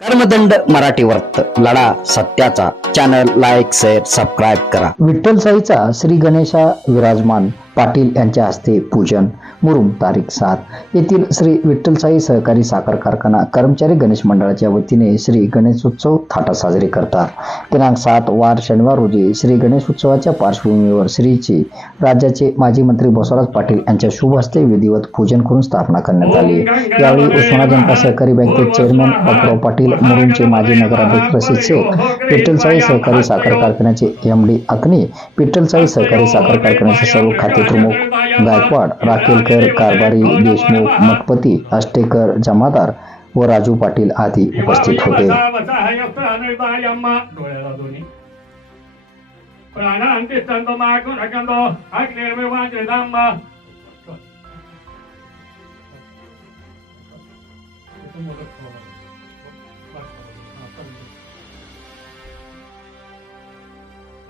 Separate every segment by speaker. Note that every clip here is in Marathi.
Speaker 1: कर्मदंड मराठी वर्त लढा सत्याचा. चॅनल लाईक शेअर सबस्क्राईब करा.
Speaker 2: विठ्ठल साईचा श्री गणेशा विराजमान. पाटील यांच्या हस्ते पूजन. मुरुम तारीख सात. येथील श्री विठ्ठलसाई सहकारी साखर कारखाना कर्मचारी गणेश मंडळाच्या वतीने श्री गणेशोत्सव थाटा साजरे करतात. दिनांक सात वार शनिवार रोजी श्री गणेश उत्सवाच्या पार्श्वभूमीवर श्रीचे राज्याचे माजी मंत्री बसवराज पाटील यांच्या शुभ हस्ते विधिवत पूजन करून स्थापना करण्यात आली. यावेळी उस्माना जनता सहकारी बँकेचे चेअरमन बापराव पाटील मुरुमचे माजी नगराध्यक्ष रशीद शेख विठ्ठलसाई सहकारी साखर कारखान्याचे एम डी अग्नी विठ्ठलसाई सहकारी साखर कारखान्याचे सर्व खाते प्रमुख गायकवाड राखेलकर कारभारी देशमुख मठपती आष्टेकर जमादार व राजू पाटील आदी उपस्थित होते.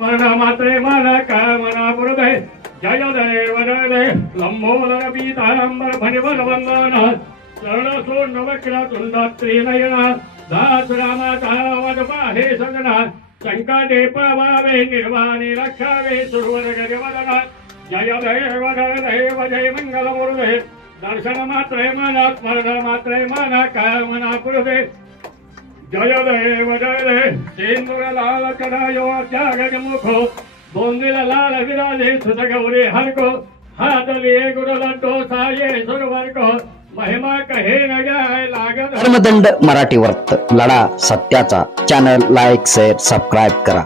Speaker 3: मना माते मना काम जय देव जय लंबोदर पीतांबर फणिवर वंदन चरण सो नवकिरा तुंदात्री नयन दास रामाचा वद पाहे सजना संकटे पवावे निर्वाणे रक्षावे सुरवर गजवदन जय देव जय देव जय मंगल मुरुदे दर्शन मात्र मना स्मरण मात्र मना काय मना पुरुदे जय देव जय देव सिंदूर लाल कडायो त्याग मुखो बोंदिल लाल विराजे सुत गौरी हर को हाथ लिए गुरु लड्डो साये सुरवर को महिमा कहे न जाए लागत.
Speaker 1: कर्मदंड मराठी वर्त लढा सत्याचा. चॅनल लाईक शेअर सबस्क्राईब करा.